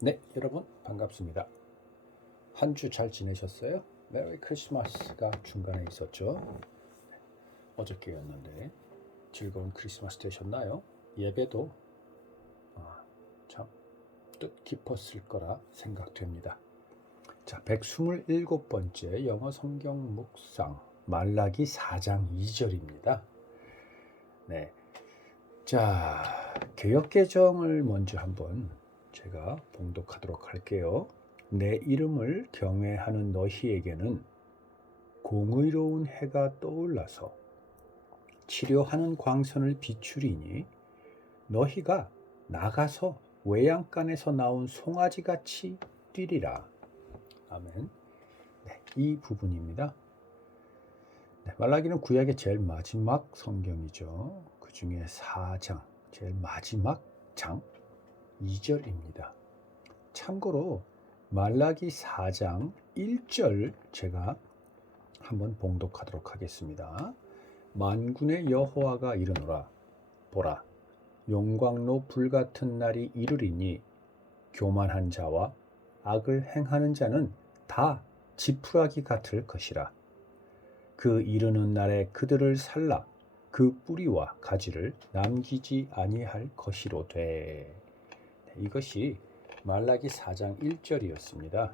네, 여러분 반갑습니다. 한 주 잘 지내셨어요? 메리 크리스마스가 중간에 있었죠. 어저께였는데 즐거운 크리스마스 되셨나요? 예배도 참 뜻깊었을 거라 생각됩니다. 자, 127번째 영어 성경 묵상 말라기 4장 2절입니다. 네, 자, 개역개정을 먼저 한번 제가 봉독하도록 할게요. 내 이름을 경외하는 너희에게는 공의로운 해가 떠올라서 치료하는 광선을 비추리니 너희가 나가서 외양간에서 나온 송아지같이 뛰리라. 아멘. 네, 이 부분입니다. 네, 말라기는 구약의 제일 마지막 성경이죠. 그 중에 4장, 제일 마지막 장 2절입니다. 참고로 말라기 4장 1절 제가 한번 봉독하도록 하겠습니다. 만군의 여호와가 이르노라. 보라, 용광로 불같은 날이 이르리니 교만한 자와 악을 행하는 자는 다 지푸라기 같을 것이라. 그 이르는 날에 그들을 살라 그 뿌리와 가지를 남기지 아니할 것이로되. 이것이 말라기 4장 1절이었습니다.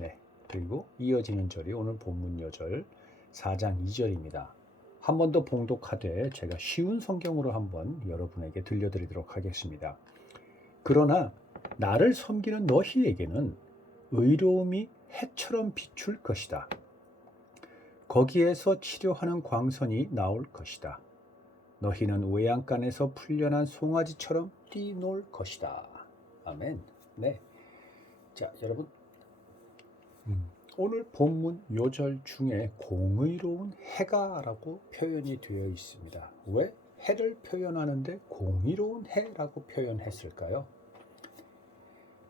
네, 그리고 이어지는 절이 오늘 본문 여절 4장 2절입니다. 한 번 더 봉독하되 제가 쉬운 성경으로 한번 여러분에게 들려드리도록 하겠습니다. 그러나 나를 섬기는 너희에게는 의로움이 해처럼 비출 것이다. 거기에서 치료하는 광선이 나올 것이다. 너희는 외양간에서 풀려난 송아지처럼 뛰놀 것이다. 아멘. 네. 자, 여러분. 오늘 본문 요절 중에 공의로운 해가라고 표현이 되어 있습니다. 왜 해를 표현하는데 공의로운 해라고 표현했을까요?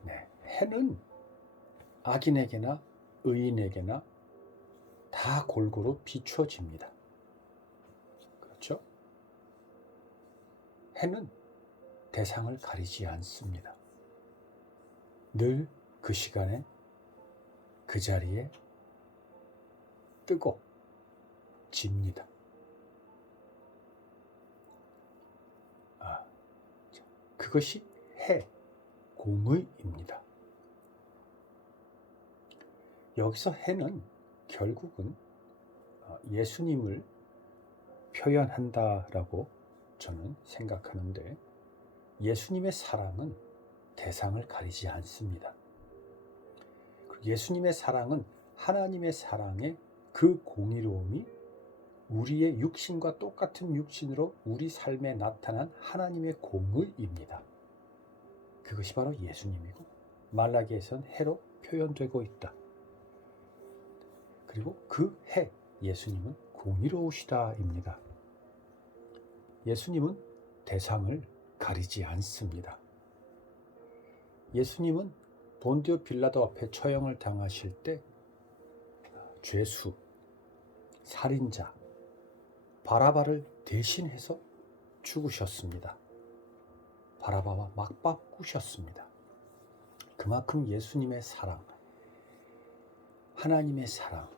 네. 해는 악인에게나 의인에게나 다 골고루 비춰집니다. 그렇죠? 해는 대상을 가리지 않습니다. 늘 그 시간에 그 자리에 뜨고 집니다. 그것이 해, 공의입니다. 여기서 해는 결국은 예수님을 표현한다라고 저는 생각하는데, 예수님의 사랑은 대상을 가리지 않습니다. 예수님의 사랑은 하나님의 사랑의 그 공의로움이 우리의 육신과 똑같은 육신으로 우리 삶에 나타난 하나님의 공의입니다. 그것이 바로 예수님이고 말라기에선 해로 표현되고 있다. 그리고 그 해, 예수님은 공의로우시다입니다. 예수님은 대상을 가리지 않습니다. 예수님은 본디오 빌라도 앞에 처형을 당하실 때 죄수, 살인자, 바라바를 대신해서 죽으셨습니다. 바라바와 맞바꾸셨습니다. 그만큼 예수님의 사랑, 하나님의 사랑,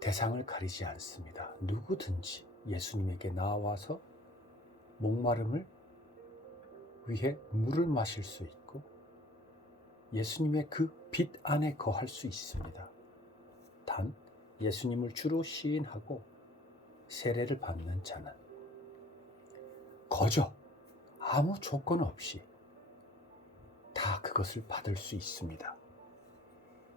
대상을 가리지 않습니다. 누구든지 예수님에게 나와서 목마름을 위해 물을 마실 수 있고 예수님의 그 빛 안에 거할 수 있습니다. 단 예수님을 주로 시인하고 세례를 받는 자는 거저 아무 조건 없이 다 그것을 받을 수 있습니다.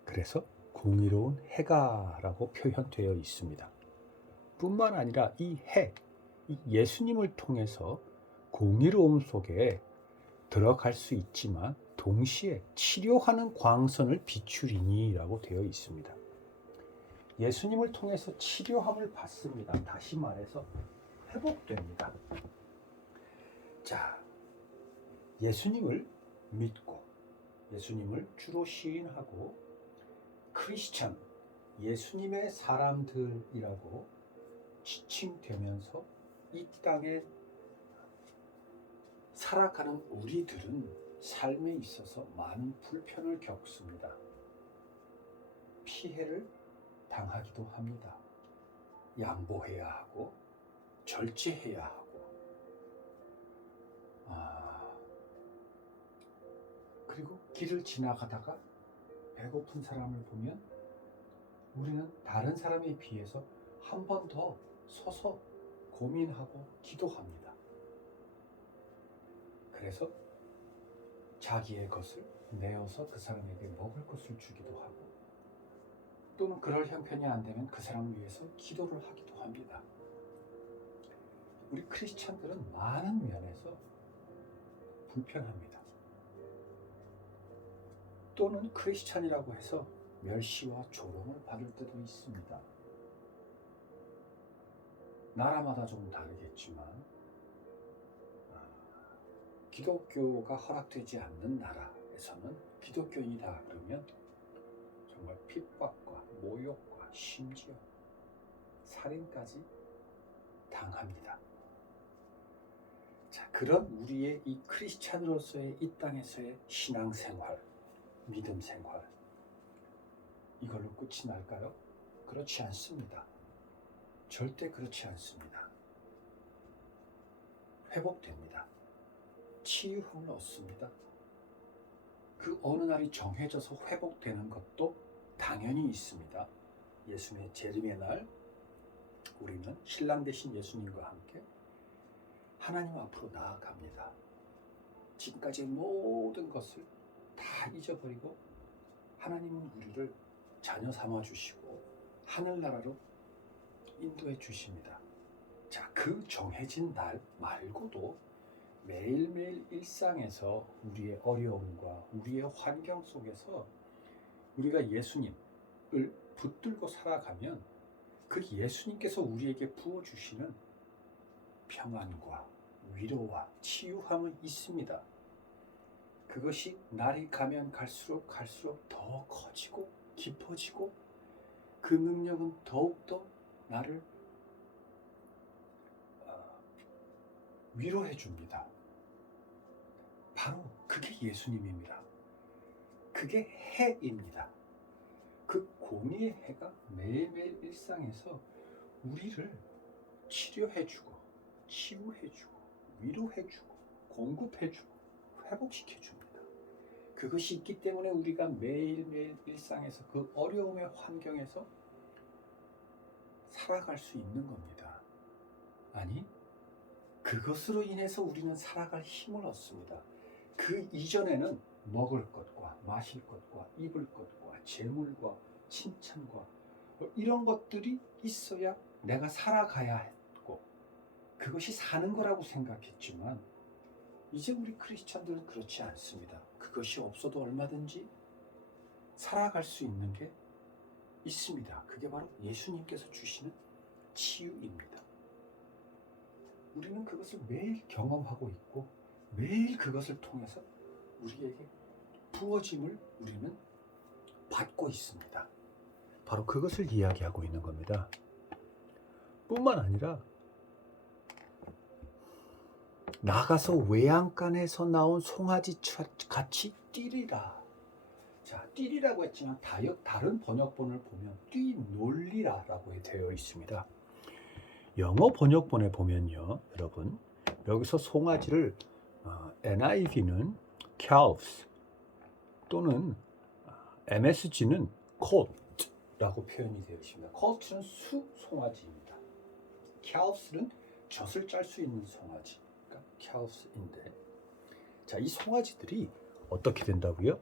그래서 공의로운 해가라고 표현되어 있습니다. 뿐만 아니라 이 해, 이 예수님을 통해서 공의로움 속에 들어갈 수 있지만 동시에 치료하는 광선을 비추리니라고 되어 있습니다. 예수님을 통해서 치료함을 받습니다. 다시 말해서 회복됩니다. 자, 예수님을 믿고 예수님을 주로 시인하고 크리스찬, 예수님의 사람들이라고 지칭되면서 이 땅에 살아가는 우리들은 삶에 있어서 많은 불편을 겪습니다. 피해를 당하기도 합니다. 양보해야 하고 절제해야 하고 그리고 길을 지나가다가 배고픈 사람을 보면 우리는 다른 사람에 비해서 한 번 더 서서 고민하고 기도합니다. 그래서 자기의 것을 내어서 그 사람에게 먹을 것을 주기도 하고 또는 그럴 형편이 안 되면 그 사람을 위해서 기도를 하기도 합니다. 우리 크리스찬들은 많은 면에서 불편합니다. 또는 크리스찬이라고 해서 멸시와 조롱을 받을 때도 있습니다. 나라마다 좀 다르겠지만 기독교가 허락되지 않는 나라에서는 기독교인이다 그러면 정말 핍박과 모욕과 심지어 살인까지 당합니다. 자, 그런 우리의 이 크리스찬으로서의 이 땅에서의 신앙생활, 믿음 생활, 이걸로 끝이 날까요? 그렇지 않습니다. 절대 그렇지 않습니다. 회복됩니다. 치유함을 얻습니다. 그 어느 날이 정해져서 회복되는 것도 당연히 있습니다. 예수님의 재림의 날 우리는 신랑 되신 예수님과 함께 하나님 앞으로 나아갑니다. 지금까지의 모든 것을 다 잊어버리고 하나님은 우리를 자녀 삼아 주시고 하늘나라로 인도해 주십니다. 자, 그 정해진 날 말고도 매일매일 일상에서 우리의 어려움과 우리의 환경 속에서 우리가 예수님을 붙들고 살아가면 그 예수님께서 우리에게 부어주시는 평안과 위로와 치유함은 있습니다. 그것이 날이 가면 갈수록 더 커지고 깊어지고 그 능력은 더욱더 나를 위로해 줍니다. 바로 그게 예수님입니다. 그게 해입니다. 그 공의의 해가 매일매일 일상에서 우리를 치료해주고 치유해주고 위로해주고 공급해주고 회복시켜줍니다. 그것이 있기 때문에 우리가 매일매일 일상에서 그 어려움의 환경에서 살아갈 수 있는 겁니다. 아니, 그것으로 인해서 우리는 살아갈 힘을 얻습니다. 그 이전에는 먹을 것과 마실 것과 입을 것과 재물과 칭찬과 이런 것들이 있어야 내가 살아가야 했고 그것이 사는 거라고 생각했지만 이제 우리 크리스찬들은 그렇지 않습니다. 그것이 없어도 얼마든지 살아갈 수 있는 게 있습니다. 그게 바로 예수님께서 주시는 치유입니다. 우리는 그것을 매일 경험하고 있고 매일 그것을 통해서 우리에게 부어짐을 우리는 받고 있습니다. 바로 그것을 이야기하고 있는 겁니다. 뿐만 아니라 나가서 외양간에서 나온 송아지 같이 뛰리라. 자, 뛰리라고 했지만 다른 번역본을 보면 뛰놀리라라고 되어 있습니다. 영어 번역본에 보면요, 여러분, 여기서 송아지를 NIV는 calves 또는 MSG는 colt라고 표현이 되어 있습니다. colt는 송아지입니다. calves는 젖을 짤 수 있는 송아지, 그러니까 calves인데, 자, 이 송아지들이 어떻게 된다고요?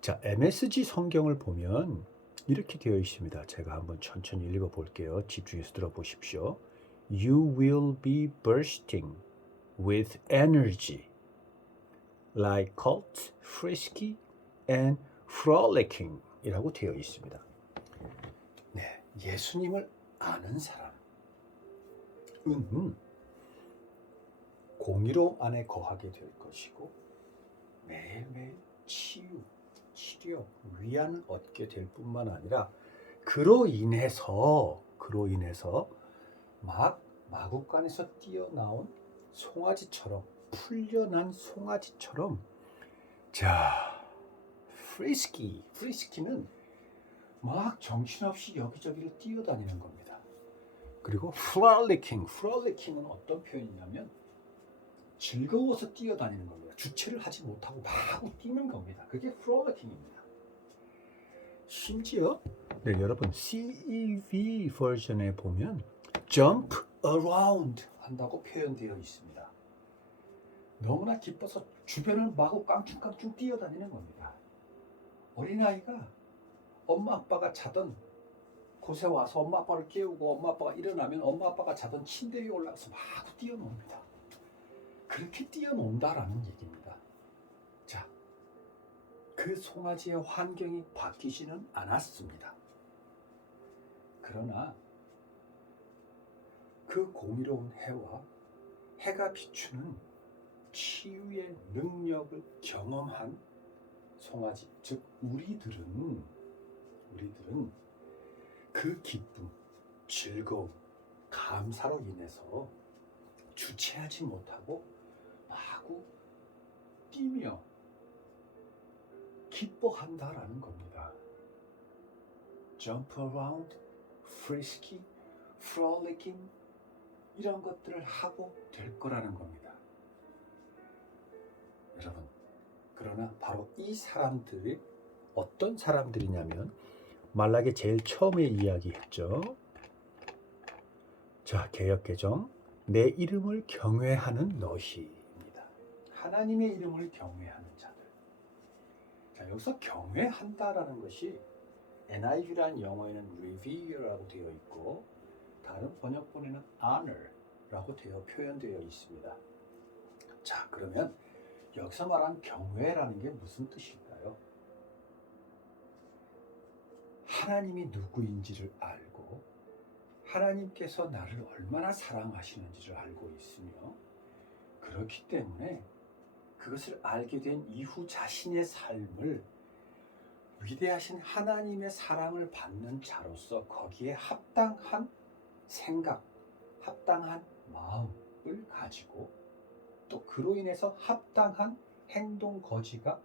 자, MSG 성경을 보면 이렇게 되어 있습니다. 제가 한번 천천히 읽어볼게요. 집중해서 들어보십시오. You will be bursting with energy, like colts, frisky and frolicking 이라고 되어 있습니다. 네, 예수님을 아는 사람은 공의로 안에 거하게 될 것이고 매일매일 치료, 위안을 얻게 될 뿐만 아니라 그로 인해서 마구간에서 뛰어나온 송아지처럼 풀려난 송아지처럼 자, 프리스키는 막 정신없이 여기저기를 뛰어다니는 겁니다. 그리고 프롤리킹은 어떤 표현이냐면 즐거워서 뛰어다니는 겁니다. 주체를 하지 못하고 막 뛰는 겁니다. 그게 프롤리킹입니다. 심지어 여러분 CEV 버전에 보면 jump around 한다고 표현되어 있습니다. 너무나 기뻐서 주변을 마구 깡충깡충 뛰어다니는 겁니다. 어린아이가 엄마 아빠가 자던 곳에 와서 엄마 아빠를 깨우고 엄마 아빠가 일어나면 엄마 아빠가 자던 침대 위에 올라가서 마구 뛰어놉니다. 그렇게 뛰어논다라는 얘기입니다. 자, 그 송아지의 환경이 바뀌지는 않았습니다. 그러나 그 공의로운 해와 해가 비추는 치유의 능력을 경험한 송아지, 즉 우리들은 그 기쁨, 즐거움, 감사로 인해서 주체하지 못하고 마구 뛰며 기뻐한다라는 겁니다. Jump around, frisky, frolicking 이런 것들을 하고 될 거라는 겁니다. 여러분, 그러나 바로 이 사람들이 어떤 사람들이냐면 말라기 제일 처음에 이야기했죠. 자, 개역개정 내 이름을 경외하는 너희입니다. 하나님의 이름을 경외하는 자들. 자, 여기서 경외한다라는 것이 NIV라는 영어에는 revere라고 되어 있고 다른 번역본에는 honor라고 표현되어 있습니다. 자, 그러면 여기서 말한 경외라는 게 무슨 뜻일까요? 하나님이 누구인지를 알고 하나님께서 나를 얼마나 사랑하시는지를 알고 있으며 그렇기 때문에 그것을 알게 된 이후 자신의 삶을 위대하신 하나님의 사랑을 받는 자로서 거기에 합당한 생각, 합당한 마음을 가지고 또 그로 인해서 합당한 행동 거지가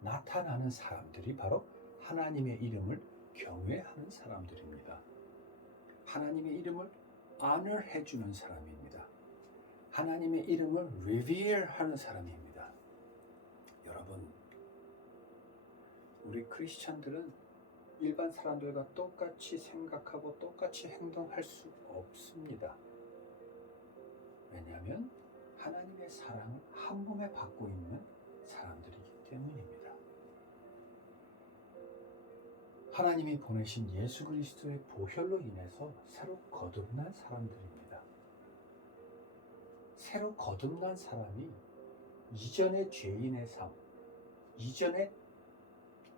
나타나는 사람들이 바로 하나님의 이름을 경외하는 사람들입니다. 하나님의 이름을 honor 해주는 사람입니다. 하나님의 이름을 revere 하는 사람입니다. 여러분, 우리 크리스찬들은 일반 사람들과 똑같이 생각하고 똑같이 행동할 수 없습니다. 왜냐하면 하나님의 사랑을 한 몸에 받고 있는 사람들이기 때문입니다. 하나님이 보내신 예수 그리스도의 보혈로 인해서 새로 거듭난 사람들입니다. 새로 거듭난 사람이 이전의 죄인의 삶, 이전의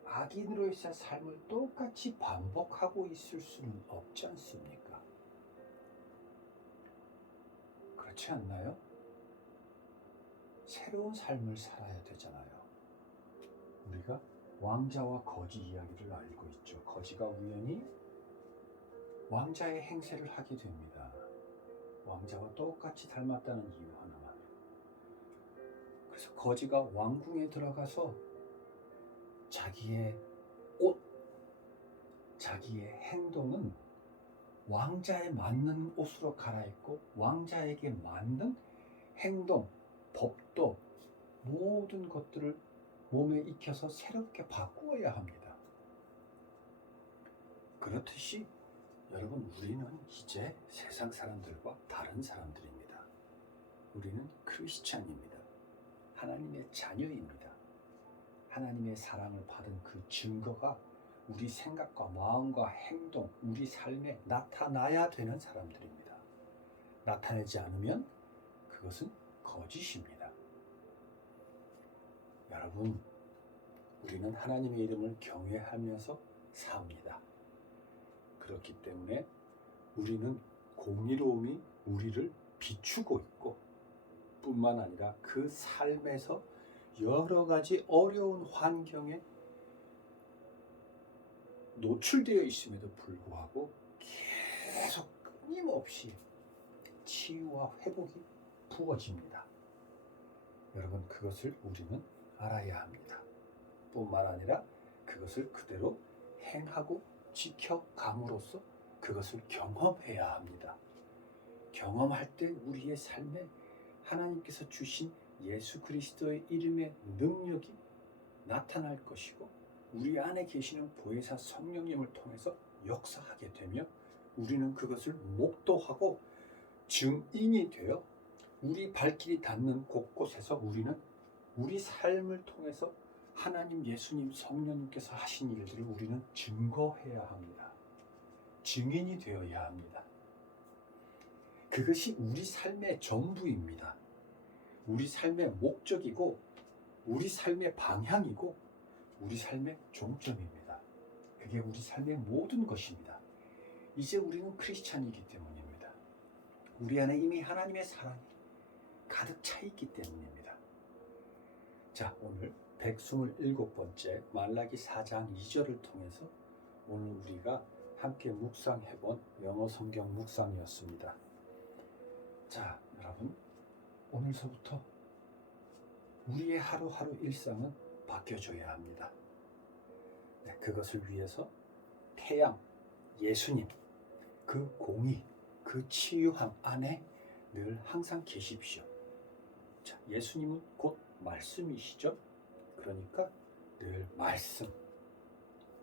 악인으로서의 삶을 똑같이 반복하고 있을 수는 없지 않습니까? 그렇지 않나요? 새로운 삶을 살아야 되잖아요. 우리가 왕자와 거지 이야기를 알고 있죠. 거지가 우연히 왕자의 행세를 하게 됩니다. 왕자와 똑같이 닮았다는 이유 하나만. 그래서 거지가 왕궁에 들어가서 자기의 옷, 자기의 행동은 왕자에 맞는 옷으로 갈아입고 왕자에게 맞는 행동, 법도 모든 것들을 몸에 익혀서 새롭게 바꾸어야 합니다. 그렇듯이 여러분, 우리는 이제 세상 사람들과 다른 사람들입니다. 우리는 크리스찬입니다. 하나님의 자녀입니다. 하나님의 사랑을 받은 그 증거가 우리 생각과 마음과 행동, 우리 삶에 나타나야 되는 사람들입니다. 나타내지 않으면 그것은 거짓입니다. 여러분, 우리는 하나님의 이름을 경외하면서 삽니다. 그렇기 때문에 우리는 공의로움이 우리를 비추고 있고 뿐만 아니라 그 삶에서 여러 가지 어려운 환경에 노출되어 있음에도 불구하고 계속 끊임없이 치유와 회복이 부어집니다. 여러분, 그것을 우리는 알아야 합니다. 뿐만 아니라 그것을 그대로 행하고 지켜감으로써 그것을 경험해야 합니다. 경험할 때 우리의 삶에 하나님께서 주신 예수 그리스도의 이름의 능력이 나타날 것이고 우리 안에 계시는 보혜사 성령님을 통해서 역사하게 되며 우리는 그것을 목도하고 증인이 되어 우리 발길이 닿는 곳곳에서 우리는 우리 삶을 통해서 하나님, 예수님, 성령님께서 하신 일들을 우리는 증거해야 합니다. 증인이 되어야 합니다. 그것이 우리 삶의 전부입니다. 우리 삶의 목적이고 우리 삶의 방향이고 우리 삶의 종점입니다. 그게 우리 삶의 모든 것입니다. 이제 우리는 크리스찬이기 때문입니다. 우리 안에 이미 하나님의 사랑이 가득 차 있기 때문입니다. 자, 오늘 127번째 말라기 4장 2절을 통해서 오늘 우리가 함께 묵상해본 영어 성경 묵상이었습니다. 자, 여러분, 오늘서부터 우리의 하루하루 일상은 바뀌어져야 합니다. 네, 그것을 위해서 태양, 예수님, 그 공의, 그 치유함 안에 늘 항상 계십시오. 자, 예수님은 곧 말씀이시죠? 그러니까 늘 말씀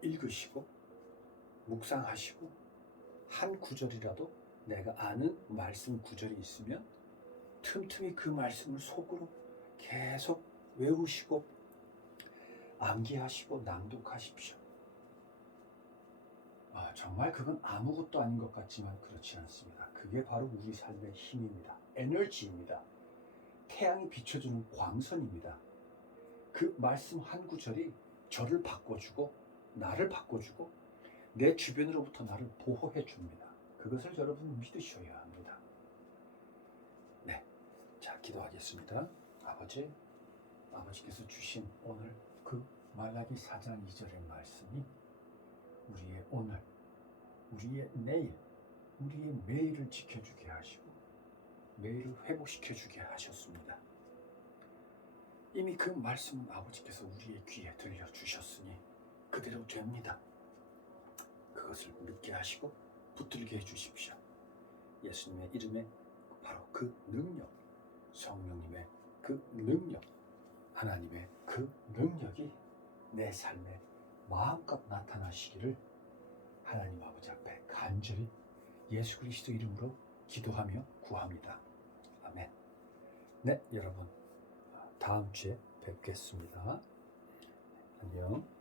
읽으시고 묵상하시고 한 구절이라도 내가 아는 말씀 구절이 있으면 틈틈이 그 말씀을 속으로 계속 외우시고 암기하시고 낭독하십시오. 정말 그건 아무것도 아닌 것 같지만 그렇지 않습니다. 그게 바로 우리 삶의 힘입니다. 에너지입니다. 태양이 비춰주는 광선입니다. 그 말씀 한 구절이 저를 바꿔주고 나를 바꿔주고 내 주변으로부터 나를 보호해 줍니다. 그것을 여러분 믿으셔야 합니다. 네, 자, 기도하겠습니다. 아버지께서 주신 오늘 그 말라기 4장 2절의 말씀이 우리의 오늘, 우리의 내일, 우리의 매일을 지켜주게 하시고 매일을 회복시켜주게 하셨습니다. 이미 그 말씀은 아버지께서 우리의 귀에 들려주셨으니 그대로 됩니다. 그것을 믿게 하시고 붙들게 해주십시오. 예수님의 이름에 바로 그 능력, 성령님의 그 능력, 하나님의 그 능력이 내 삶에 마음껏 나타나시기를 하나님 아버지 앞에 간절히 예수 그리스도 이름으로 기도하며 구합니다. 아멘. 네, 여러분 다음 주에 뵙겠습니다. 안녕.